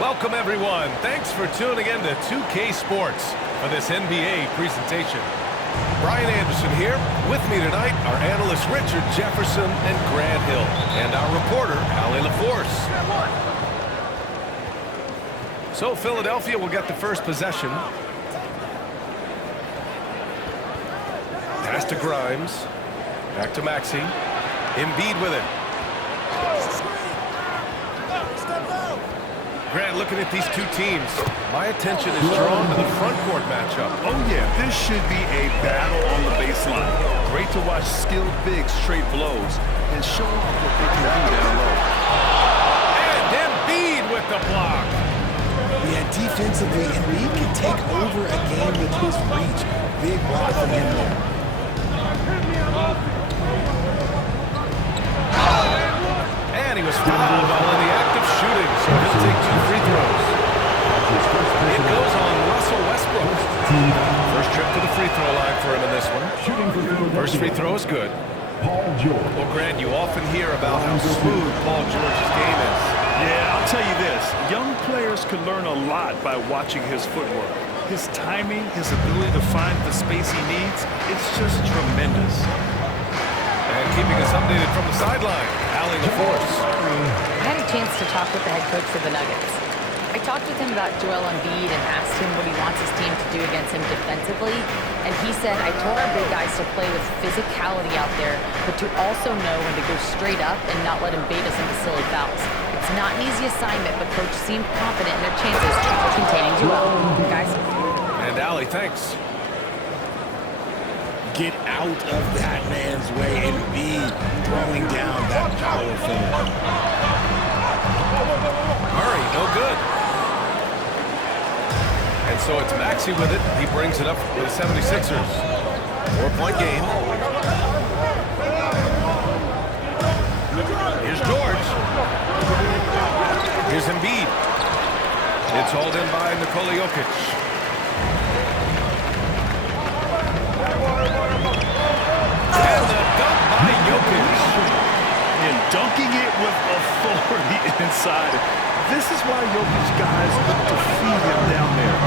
Welcome, everyone. Thanks for tuning in to 2K Sports for this NBA presentation. Brian Anderson here. With me tonight are analysts Richard Jefferson and Grant Hill, and our reporter, Allie LaForce. So Philadelphia will get the first possession. Pass to Grimes. Back to Maxey. Embiid with it. Grant, looking at these two teams, my attention is drawn to the front court matchup. Oh, yeah, this should be a battle on the baseline. Great to watch skilled bigs trade blows and show off what they can do down low. And Embiid with the block. Yeah, defensively, Embiid can take over a game with his reach. Big block from him there. And he was fouled while in the act of shooting, so he'll take 2 free throws. It goes on Russell Westbrook. First trip to the free throw line for him in this one. First free throw is good. Well, Grant, you often hear about how smooth Paul George's game is. Yeah, I'll tell you this. Young players can learn a lot by watching his footwork. His timing, his ability to find the space he needs, it's just tremendous. And keeping us updated from the sideline, Allie LaForce. I had a chance to talk with the head coach of the Nuggets. I talked with him about Joel Embiid and asked him what he wants his team to do against him defensively. And he said, I told our big guys to play with physicality out there, but to also know when to go straight up and not let him bait us into silly fouls. It's not an easy assignment, but coach seemed confident in their chances of containing Joel. Guys? And Allie, thanks. Get out of that man's way. Embiid throwing down that power forward. Murray, no good. And so it's Maxey with it. He brings it up for the 76ers. 4-point game. Here's George. Here's Embiid. It's hauled in by Nikola Jokic. And the dunk by Jokic. And dunking it with authority inside. This is why Jokic guys look to feed him down there.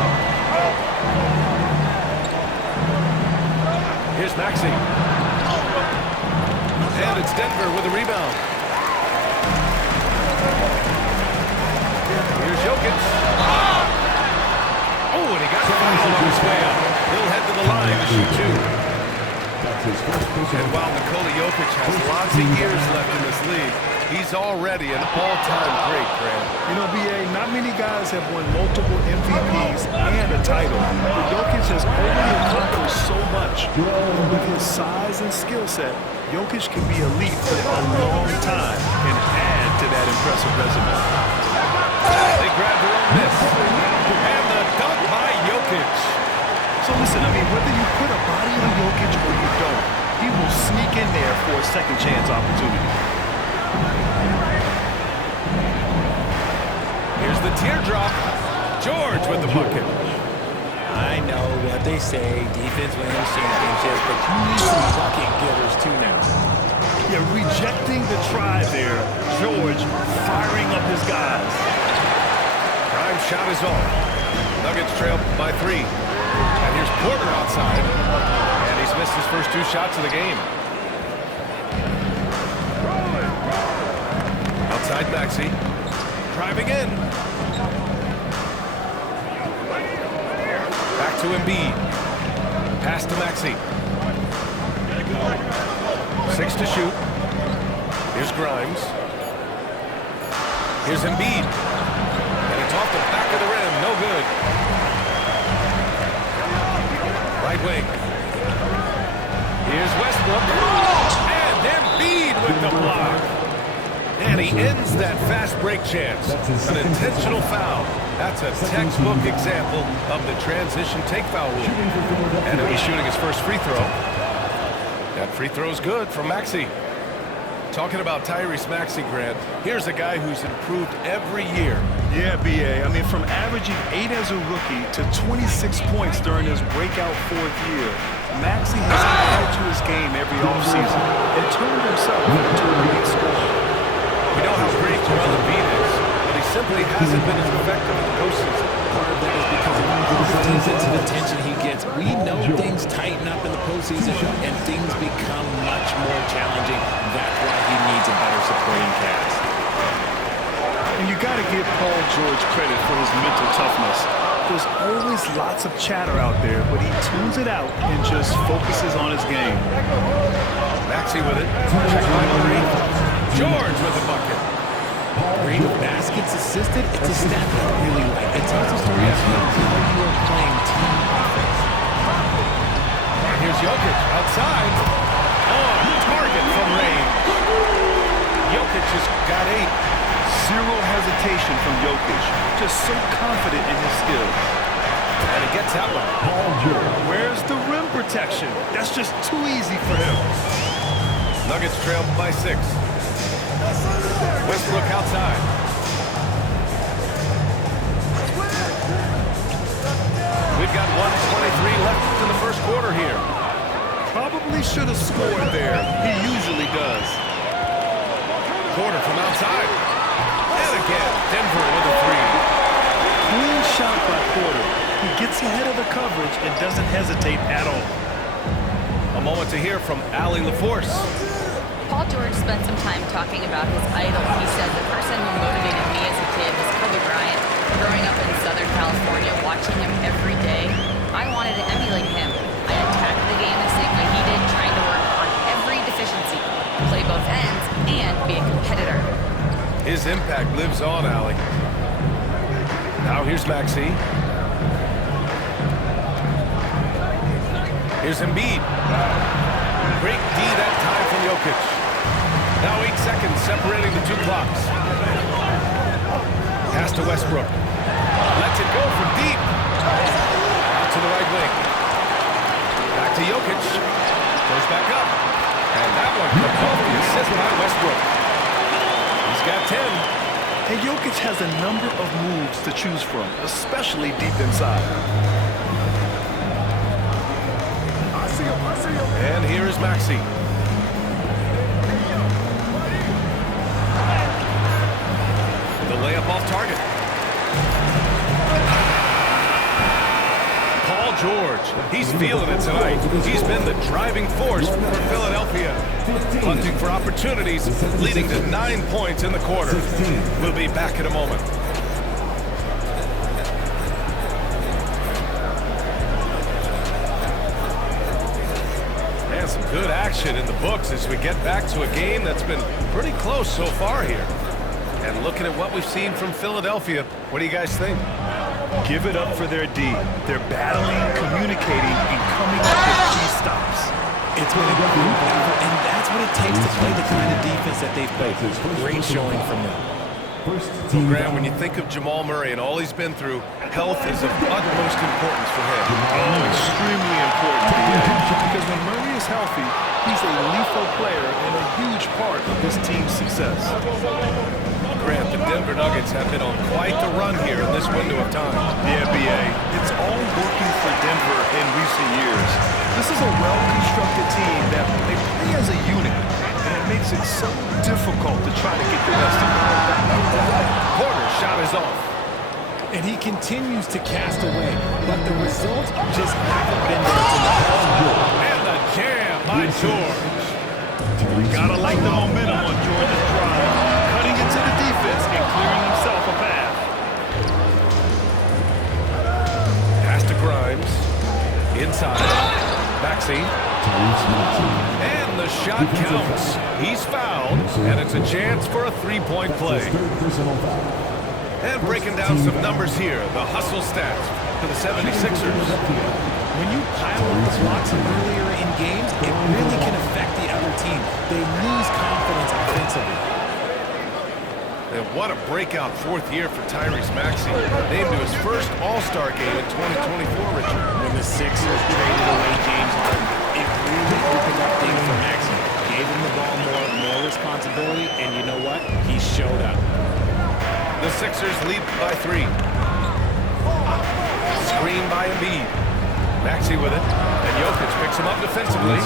Here's Maxey. And it's Denver with a rebound. Here's Jokic. Oh, and he got fouled on his way up. He'll head to the line to shoot 2. And while Nikola Jokic has lots of years left in this league, he's already an all-time great, Grant. You know, B.A., not many guys have won multiple MVPs and a title. But Jokic has already accomplished so much. With his size and skill set, Jokic can be elite for a long time and add to that impressive resume. They grab their own miss. And the dunk by Jokic. So listen, I mean, whether you put a body on Jokic or you don't, he will sneak in there for a second chance opportunity. Here's the teardrop. George with the bucket. I know what they say, defense wins championships, but you need some bucket getters too now. Yeah, rejecting the try there. George firing up his guys. Prime shot is off. Nuggets trail by 3. And here's Porter outside. And he's missed his first 2 shots of the game. Outside Maxey. Driving in. Back to Embiid. Pass to Maxey. 6 to shoot. Here's Grimes. Here's Embiid. And it's off the back of the rim. No good. Right wing. Here's Westbrook. And Embiid with the block. And he ends that fast break chance. An intentional foul. That's a textbook example of the transition take foul rule. And he'll be shooting his first free throw. That free throw's good from Maxey. Talking about Tyrese Maxey, Grant, here's a guy who's improved every year. Yeah, B.A. I mean, from averaging 8 as a rookie to 26 points during his breakout 4th year, Maxey has added to his game every offseason and turned himself into a great scorer. We know how great Joel Embiid is, but he's simply but he hasn't been as effective in the postseason. Part of that is because of all the defensive attention he gets. We know things tighten up in the postseason and things become much more challenging. That's why he needs a better supporting cast. And you got to give Paul George credit for his mental toughness. There's always lots of chatter out there, but he tunes it out and just focuses on his game. Maxey with it. George with the bucket. Rate of baskets assisted, it's a stat that I really like. It tells a story of how you are playing team offense. And here's Jokic outside. On target from range. Jokic has got 8. Zero hesitation from Jokic. Just so confident in his skills. And he gets that one. Where's the rim protection? That's just too easy for him. Nuggets trail by 6. Westbrook outside. We've got 1:23 left in the first quarter here. Probably should have scored there. He usually does. Porter from outside. And again, Denver with a 3. Clean shot by Porter. He gets ahead of the coverage and doesn't hesitate at all. A moment to hear from Allie LaForce. Paul George spent some time talking about his idol. He said the person who motivated me as a kid was Kobe Bryant. Growing up in Southern California, watching him every day, I wanted to emulate him. I attacked the game the same way he did, trying to work on every deficiency, play both ends, and be a competitor. His impact lives on, Allie. Now here's Maxey. Here's Embiid. Great D that time from Jokic. Now 8 seconds separating the 2 clocks. Pass to Westbrook. Lets it go from deep. Out to the right wing. Back to Jokic. Goes back up. And that one comes off the assist by Westbrook. He's got 10. And Jokic has a number of moves to choose from, especially deep inside. And here is Maxey. The layup off target. Paul George, he's feeling it tonight. He's been the driving force for Philadelphia. Hunting for opportunities, leading to 9 points in the quarter. We'll be back in a moment. And some good action in the books as we get back to a game that's been pretty close so far here. And looking at what we've seen from Philadelphia, what do you guys think? Give it up for their D. They're battling, communicating, and coming up with key stops. It's been a group effort, and that's what it takes to play the kind of defense that they've played. Great showing from them. Well, Graham, when you think of Jamal Murray and all he's been through, health is of utmost importance for him. Oh, extremely important. Because when Murray is healthy, he's a lethal player and a huge part of this team's success. Grant, the Denver Nuggets have been on quite the run here in this window of time. Yeah, B.A. It's all working for Denver in recent years. This is a well-constructed team that they play as a unit, and it makes it so difficult to try to get the best of them. Porter's shot is off. And he continues to cast away, but the results just haven't been there tonight. And the jam by George. Gotta like the momentum on George's drive. Cutting into the defense and clearing himself a path. Pass to Grimes. Inside. Maxey. And the shot counts. He's fouled, and it's a chance for a three-point play. And breaking down some numbers here, the hustle stats for the 76ers. When you pile up the blocks earlier in games, it really can affect the other team. They lose confidence offensively. And what a breakout 4th year for Tyrese Maxey. Named to his first All-Star game in 2024, Richard. When the Sixers traded away James Harden, it really opened up things for Maxey. Gave him the ball more responsibility, and you know what? He showed up. The Sixers lead by 3. Screen by Embiid. Maxey with it, and Jokic picks him up defensively.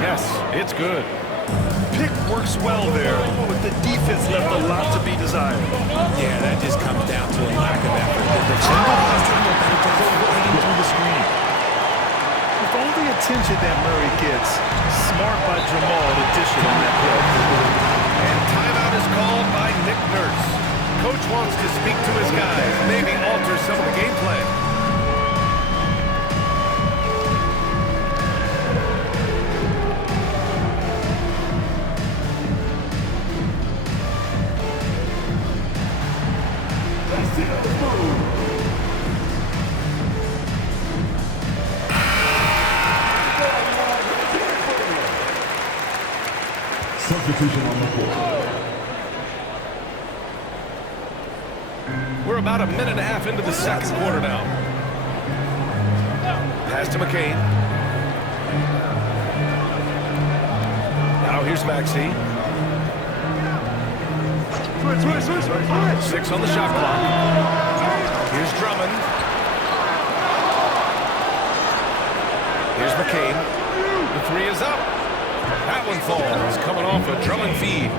Yes, it's good. Pick works well there, but the defense left a lot to be desired. Yeah, that just comes down to a lack of effort. The defender has to do a better job fighting through the screen. With all the attention that Murray gets, smart by Jamal to dish it on that play. And timeout is called by Nick Nurse. Coach wants to speak to his guys, maybe alter some of the game plan. Substitution on the court. We're about a minute and a half into the second quarter now. Pass to McCain. Now here's Maxey. 6 on the shot clock. Here's Drummond. Here's McCain. The 3 is up. That one falls, coming off a Drummond feed.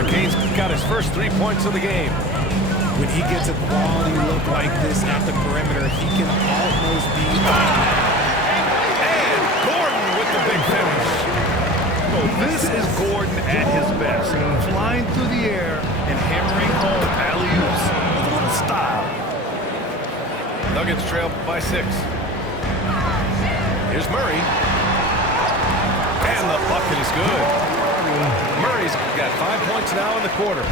McCain's got his first 3 points of the game. When he gets a quality look like this at the perimeter, he can almost be And Gordon with the big finish. Oh, this is Gordon at his best. Flying through the air and hammering home alley-oops with a little style. Nuggets trail by 6. Here's Murray. And the bucket is good. Murray's got 5 points now in the quarter.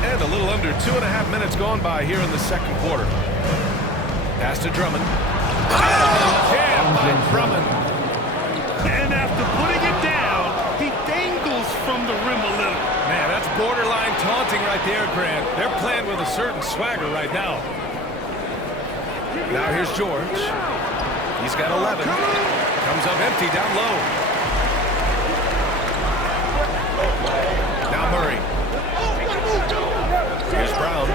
And a little under 2.5 minutes gone by here in the second quarter. Pass to Drummond. Jam by Drummond. And after putting it down, he dangles from the rim a little. Man, that's borderline taunting right there, Grant. They're playing with a certain swagger right now. Now here's George. He's got 11. Comes up empty down low. Now Murray. Here's Brown.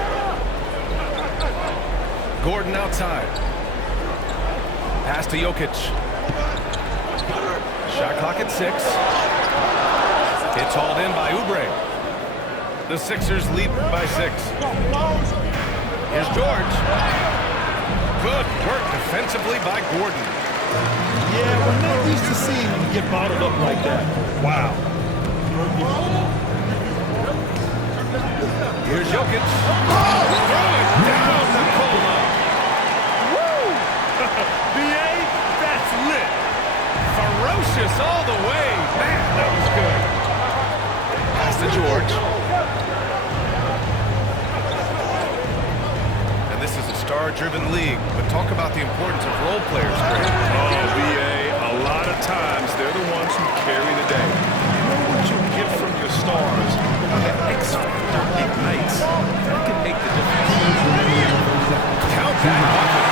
Gordon outside. Pass to Jokic. Shot clock at 6. It's hauled in by Oubre. The Sixers lead by 6. Here's George. Good work defensively by Gordon. Yeah, we're not used to seeing him get bottled up like that. Wow. Here's Jokic. Throw it down the Cola. Woo! B.A., that's lit. Ferocious all the way. Man, that was good. Pass to George. And this is a star-driven league, but talk about the importance of role players, Grant. Oh, B.A., a lot of times they're the ones who carry the day. You know what you get from your stars when the X factor ignites. That can make the difference. Count that bucket.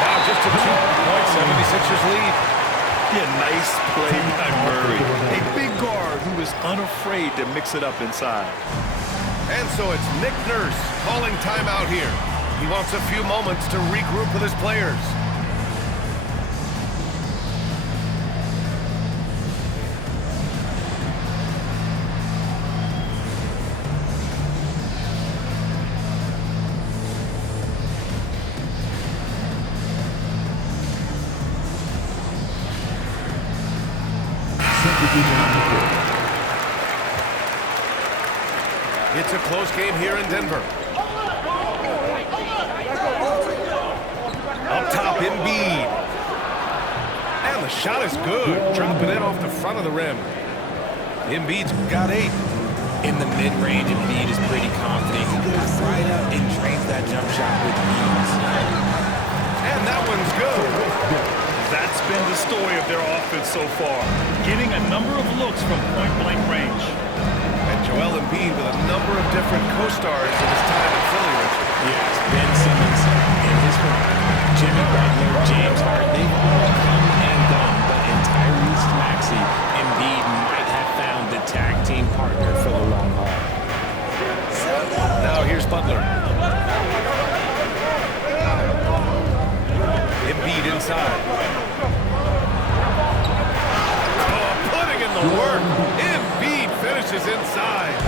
Now just a 2-point 76ers lead. Yeah, nice play by Murray. A big guard who is unafraid to mix it up inside. And so it's Nick Nurse calling timeout here. He wants a few moments to regroup with his players. It's a close game here in Denver. Up top, Embiid. And the shot is good. Dropping it off the front of the rim. Embiid's got 8. in the mid-range. Embiid is pretty confident. He goes right up and drains that jump shot with ease. And that one's good. That's been the story of their offense so far, getting a number of looks from point-blank range. And Joel Embiid with a number of different co-stars in his time in Philly, Richard. Yes, Ben Simmons in his prime, Jimmy Butler, James Harden, they've all come and gone. But in Tyrese Maxey, Embiid might have found the tag team partner for the long haul. Now here's Butler. Embiid inside. Oh, put dishes inside.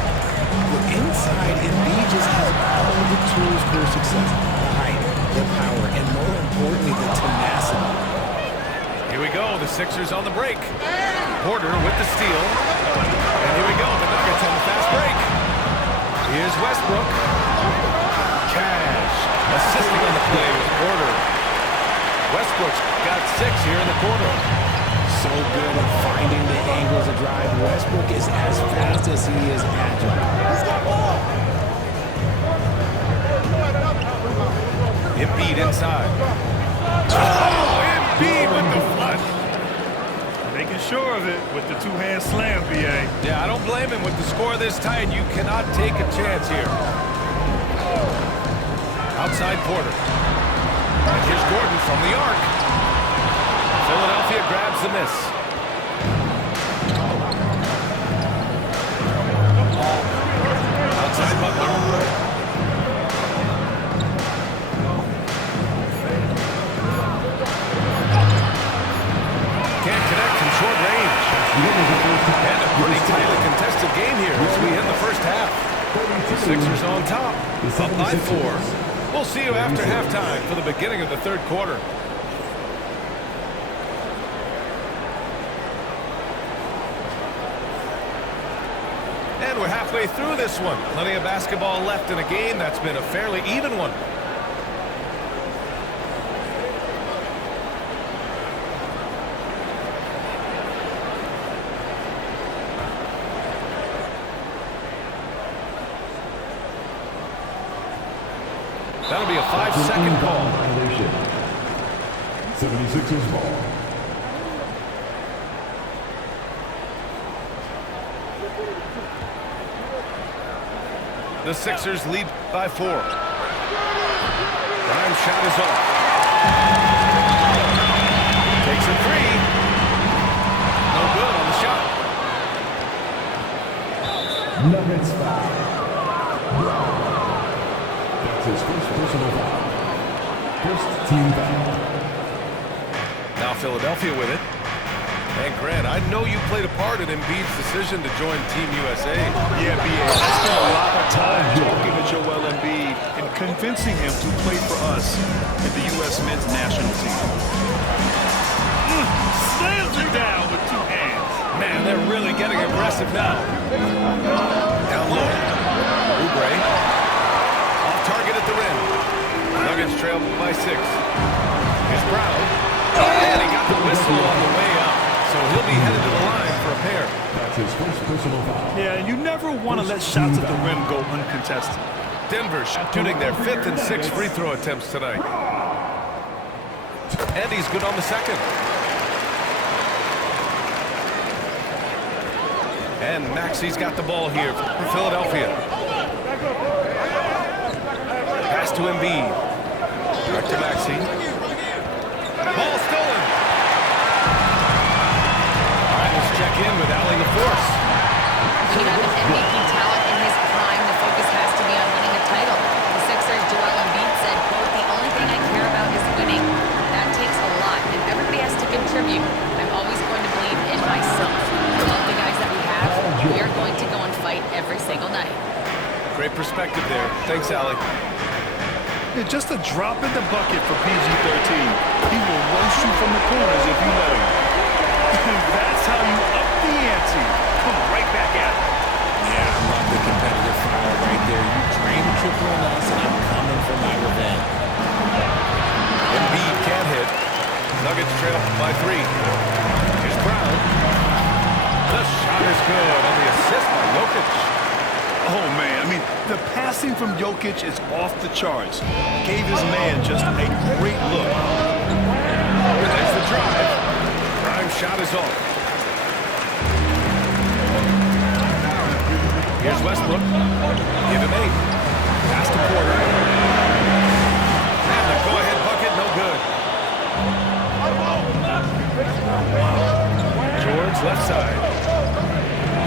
Look, inside, Embiid just has all the tools for success. The height, the power, and more importantly, the tenacity. Here we go, the Sixers on the break. Porter with the steal. And here we go, the Nuggets on the fast break. Here's Westbrook. Cash assisting on the play with Porter. Westbrook's got 6 here in the quarter. So good at finding the angles of drive. Westbrook is as fast as he is agile. Embiid inside. Oh, Embiid with the flush. Making sure of it with the two-hand slam, B.A. Yeah, I don't blame him. With the score this tight, you cannot take a chance here. Outside Porter. And here's Gordon from the arc. Philadelphia grabs the miss. Outside Butler. Can't connect from short range. And a pretty tightly contested game here as we end the first half. The Sixers on top, up by 4. We'll see you after halftime for the beginning of the third quarter. And we're halfway through this one. Plenty of basketball left in a game that's been a fairly even one. That'll be a 5-second call. 76ers ball. The Sixers lead by 4. Prime shot is off. Takes a 3. No good on the shot. Nuggets foul. That's his first personal foul. First team foul. Now Philadelphia with it. And Grant, I know you played a part in Embiid's decision to join Team USA. Yeah, B.A. I spent a lot of time talking to Joel Embiid and convincing him to play for us in the U.S. men's national team. Slams it down with 2 hands. Man, they're really getting aggressive now. Down low. Oubre. Off target at the rim. Nuggets trail by 6. Here's Brown. And he got the whistle on the way up. So he'll be headed to the line for a pair. That's his first personal foul. Yeah, and you never want to let shots at the rim go uncontested. Denver shooting their 5th and 6th free throw attempts tonight. And he's good on the second. And Maxi's got the ball here for Philadelphia. Pass to Embiid. Back to Maxi. Ball stolen. All right, let's check in with Allie LaForce. You have an MVP talent in his prime. The focus has to be on winning a title. The Sixers' Joel Embiid said, quote, "The only thing I care about is winning. That takes a lot, and everybody has to contribute. I'm always going to believe in myself. With all the guys that we have, we are going to go and fight every single night." Great perspective there. Thanks, Allie. Yeah, just a drop in the bucket for PG-13. He will roast you from the corners if you let him. That's how you up the ante. Come right back at it. Yeah, I love the competitive fire right there. You drained a triple on us, and I'm coming for my revenge. Embiid can't hit. Nuggets trail by 3. Here's Brown. The shot is good on the assist by Jokic. Oh, man, I mean, the passing from Jokic is off the charts. Gave his man just a great look. And there's the drive. Prime shot is off. Here's Westbrook. Give him 8. Pass to Porter. And the go-ahead bucket, no good. George left side.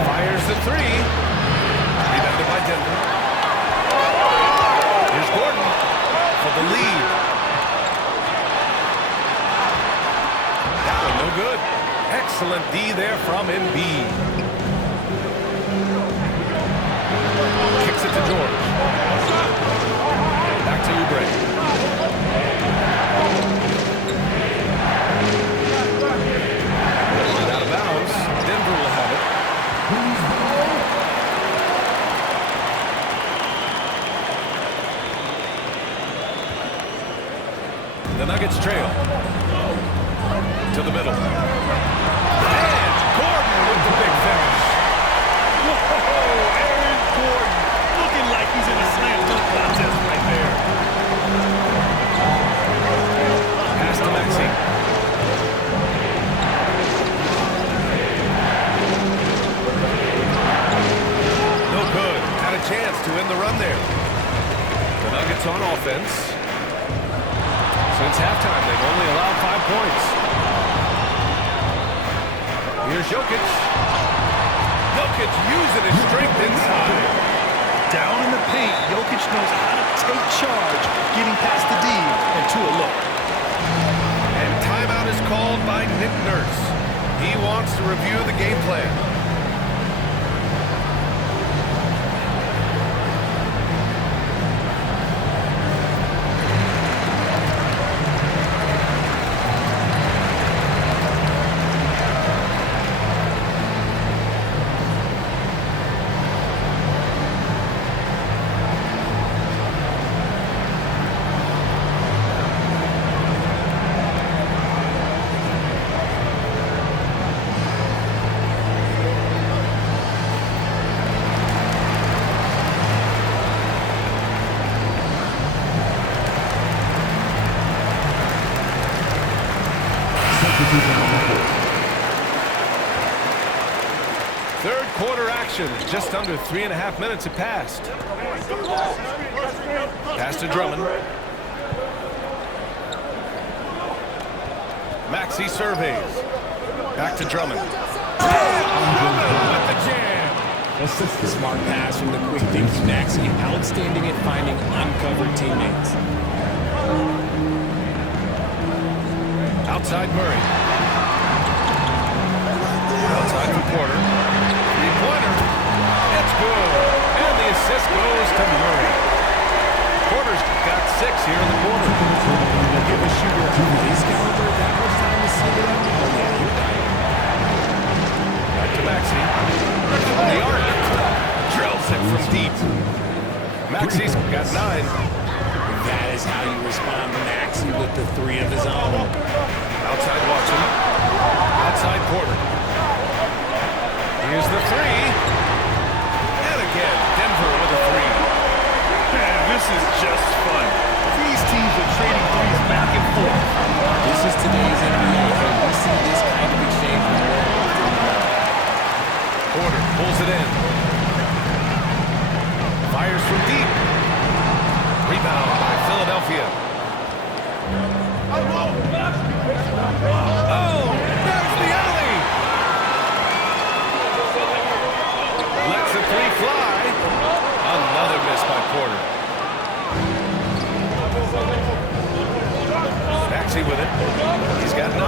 Fires the 3. Rebounded by Denver. Here's Gordon for the lead. That one no good. Excellent D there from Embiid. The Nuggets trail. To the middle. And Gordon with the big finish. Whoa, Aaron Gordon looking like he's in a slam dunk contest right there. Pass to Maxey. No good. Had a chance to end the run there. The Nuggets on offense. Since halftime, they've only allowed 5 points. Here's Jokic. Jokic using his strength inside. Down in the paint, Jokic knows how to take charge, getting past the D and to a look. And timeout is called by Nick Nurse. He wants to review the game plan. Third quarter action. Just under 3.5 minutes have passed. Pass to Drummond. Maxey surveys. Back to Drummond. Drummond with the jam. Smart pass from the quick thinking Maxey. Outstanding at finding uncovered teammates. Outside Murray. Outside for Porter. Three-pointer. It's good. And the assist goes to Murray. Porter's got 6 here in the quarter. Give a shooter of his caliber that much time to see it up. Oh, yeah, you're right. Back to Maxey. On the arc. Drills it from deep. Maxey's got 9. That is how you respond to Maxey with the 3 of his own. Outside Watson. Outside Porter. Here's the 3. And again, Denver with a 3. Man, this is just fun. These teams are trading threes back and forth. This is today's NBA, and we see this kind of exchange more often than not. Porter pulls it in. Fires from deep. Rebound by Philadelphia. Oh, there's the alley. Lets the 3 fly. Another miss by Porter. Maxey with it. He's got 9.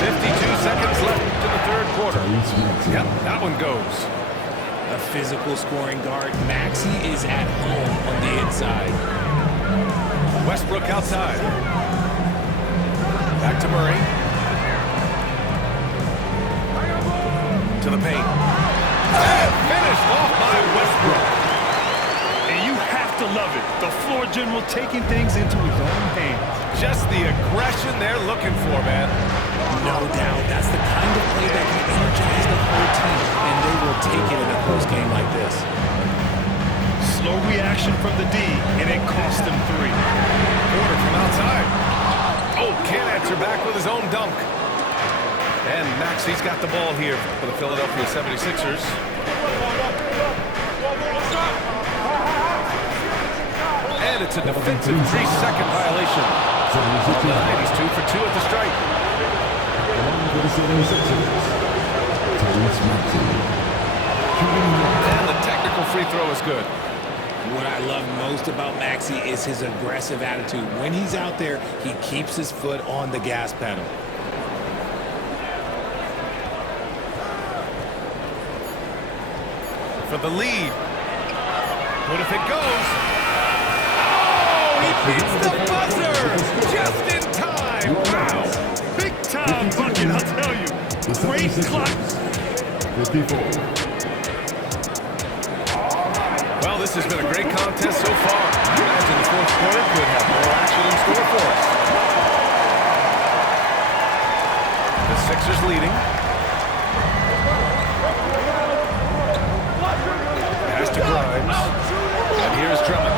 52 seconds left in the third quarter. Yep, that one goes. A physical scoring guard, Maxey is at home on the inside. Westbrook outside. Back to Murray. To the paint. And finished off by Westbrook. And you have to love it. The floor general taking things into his own hands. Just the aggression they're looking for, man. No doubt, that's the kind of play that can energize the whole team, and they will take it in a close game like this. Slow reaction from the D, and it cost them 3. Porter from outside. Oh, can't answer back with his own dunk. And Maxey's got the ball here for the Philadelphia 76ers. And it's a defensive 3-second violation. He's 2 for 2 at the stripe. And the technical free throw is good. What I love most about Maxey is his aggressive attitude. When he's out there, he keeps his foot on the gas pedal. For the lead. What if it goes? Oh, he beats the buzzer! Just in time! Wow! Big time bucket, I'll tell you. Great clutch. Well, this This has been a great contest so far. I imagine the fourth quarter could have more action in store for us. The Sixers leading. Pass to Grimes. And here's Drummond.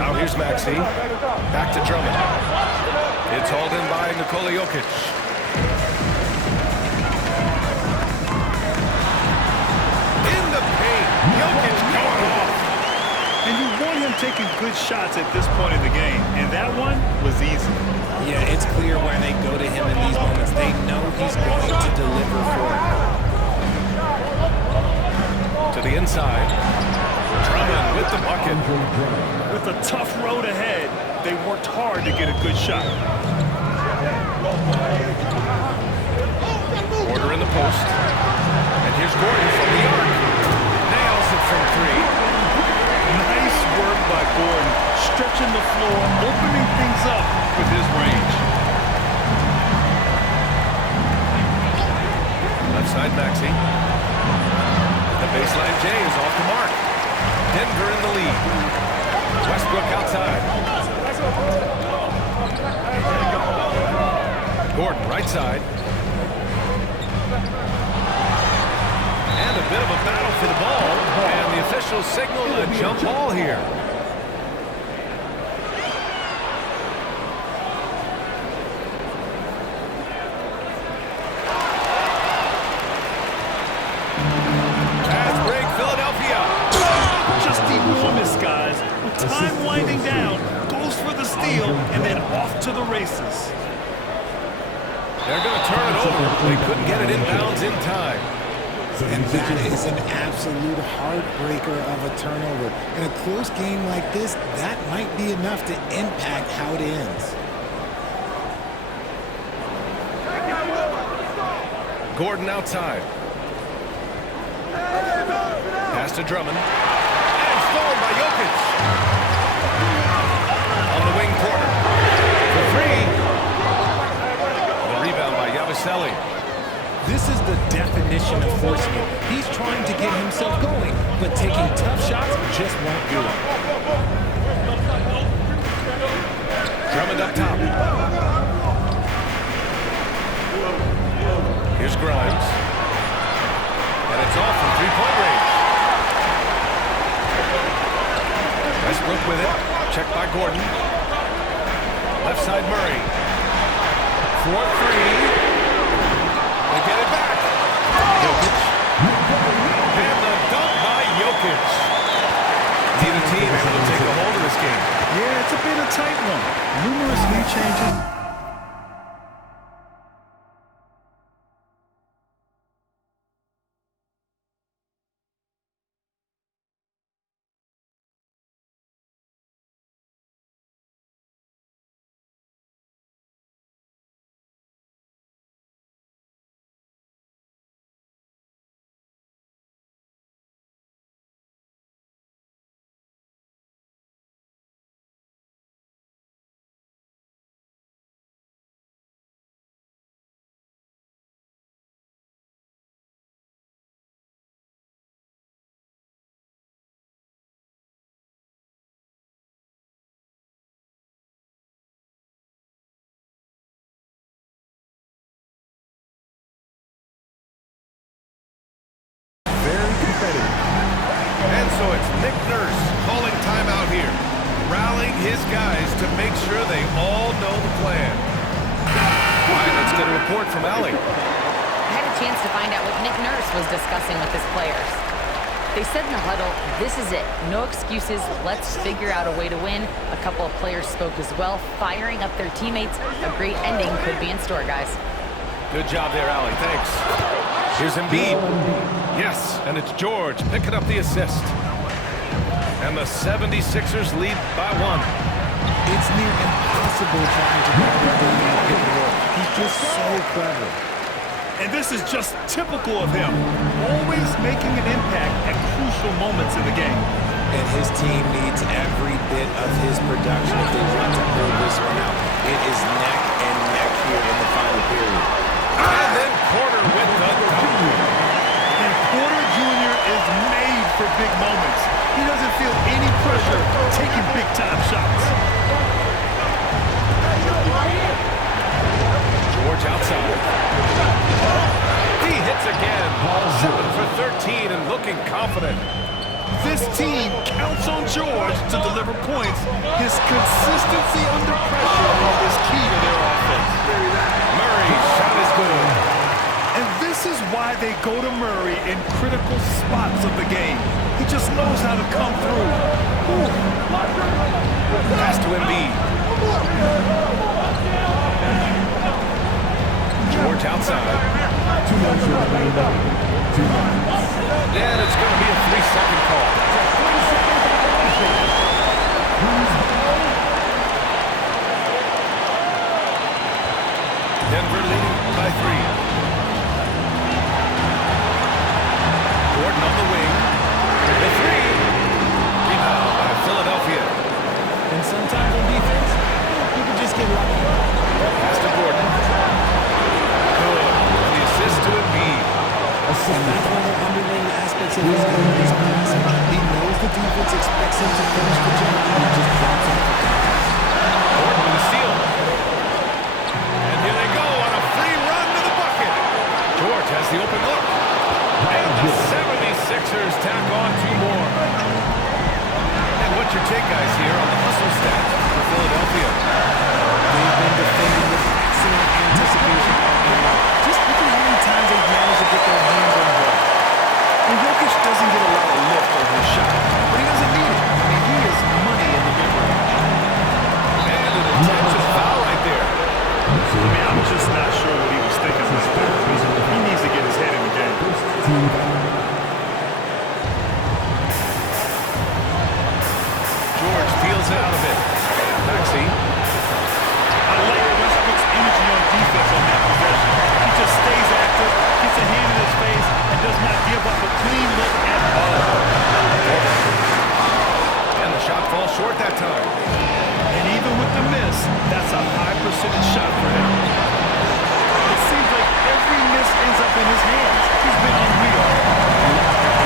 Now here's Maxey. Back to Drummond. It's hauled in by Nikola Jokic. In the paint. Jokic going off. And you want him taking good shots at this point in the game. And that one was easy. Yeah, it's clear when they go to him in these moments. They know he's going to deliver for them. To the inside. Drummond with the bucket. With a tough road ahead, they worked hard to get a good shot. Porter in the post. And here's Gordon from the arc. Nails it from three. Nice work by Gordon, stretching the floor, opening things up with his range. Left side Maxey. The baseline J is off the mark. Denver in the lead. Westbrook outside. Gordon right side. And a bit of a battle for the ball. And the officials signal a jump ball here. Fast break, Philadelphia. Just enormous, guys. With time winding down, goes for the steal, and then off to the races. They're going to turn it over. They couldn't get it inbounds in time. And that is an absolute heartbreaker of a turnover. In a close game like this, that might be enough to impact how it ends. Gordon outside. Pass to Drummond. And stolen by Jokic. On the wing corner. For three. The rebound by Yabusele. This is the definition of forcing it. He's trying to get himself going, but taking tough shots just won't do it. Drummond up top. Here's Grimes. And it's off from three-point range. Westbrook with it. Checked by Gordon. Left side Murray. 4-3. They get it back. Jokic. And the dunk by Jokic. Neither team able to take a hold of this game. Yeah, it's a bit of a tight one. Numerous lead changes. And so it's Nick Nurse calling timeout here, rallying his guys to make sure they all know the plan. All right, let's get a report from Allie. I had a chance to find out what Nick Nurse was discussing with his players. They said in the huddle, this is it. No excuses. Let's figure out a way to win. A couple of players spoke as well, firing up their teammates. A great ending could be in store, guys. Good job there, Allie. Thanks. Here's Embiid. Yes, and it's George picking up the assist. And the 76ers lead by 1. It's near impossible trying to guard everything in the pick and roll. He's just so clever. And this is just typical of him, always making an impact at crucial moments in the game. And his team needs every bit of his production if they want to pull this one out. It is neck and neck here in the final period. And then Porter with the dunk. And Porter big moments. He doesn't feel any pressure taking big-time shots. George outside. He hits again. 7 for 13 and looking confident. This team counts on George to deliver points. His consistency under pressure is key to their offense. Murray's shot is good. And this is why they go to Murray in critical spots of the game. He just knows how to come through. Pass to Embiid. George outside. 2 minutes remaining. 2 minutes. And it's going to be a 3-second call. Denver leading by 3. Gordon on the wing. The 3. Rebound by Philadelphia. And sometimes on defense, you can just get lucky. Pass to Gordon. Good. The assist to Embiid. And that's one of the underrated aspects of his game is passing. He knows the defense expects him to finish the job, and he just drops off the glass. Gordon with a steal. And here they go on a free run to the bucket. George has the open look. And the 76ers tack on 2 more. And what's your take, guys, here on the hustle stats for Philadelphia? They've been defending with excellent anticipation all game long. Just look at how many times they've managed to get their hands on the ball. And Jokic doesn't get a lot of lift on his shot, but he doesn't need it. I mean, he is money in the mid-range. And an intentional foul right there. I mean, I'm just not sure what he was thinking right there. He needs to get his head in the game. George peels it out of it. Maxey. I like Westbrook's energy on defense on that possession. He just stays active, gets a hand in his face, and does not give up a clean look at all. And the shot falls short that time. And even with the miss, that's a high percentage shot for him. It seems like every miss ends up in his hands. He's been unreal.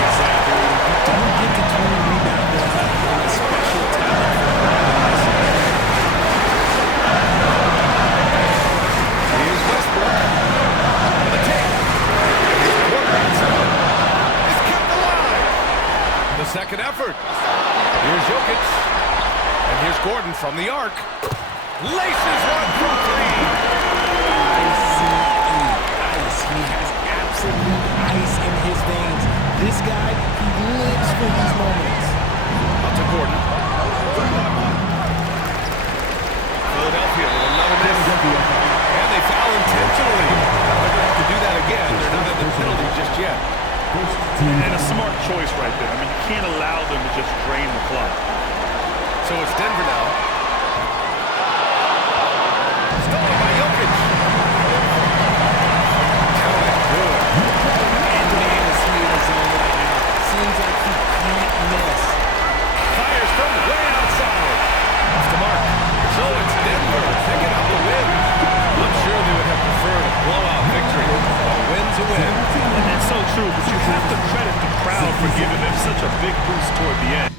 Exactly. You don't get to 20 rebounds without having a special talent for Here's Westbrook. On the take. Here's Gordon outside. It's kept alive. The second effort. Here's Jokic. And here's Gordon from the arc. Laces one from 3. Ice. He has absolute ice in his veins. This guy, he lives for these moments. Out to Gordon. Philadelphia with another miss. And they foul intentionally. They're going to have to do that again. They're not in the penalty just yet. And a smart choice right there. I mean, you can't allow them to just drain the clock. So it's Denver now. Stolen by Jokic. Counted good. And man is here in the zone right now. Seems like he can't miss. Fires from way outside. Off the mark. So it's Denver picking up the win. I'm sure they would have preferred a blowout victory. A win's a win. And that's so true, but you have to credit the crowd for giving them such a big boost toward the end.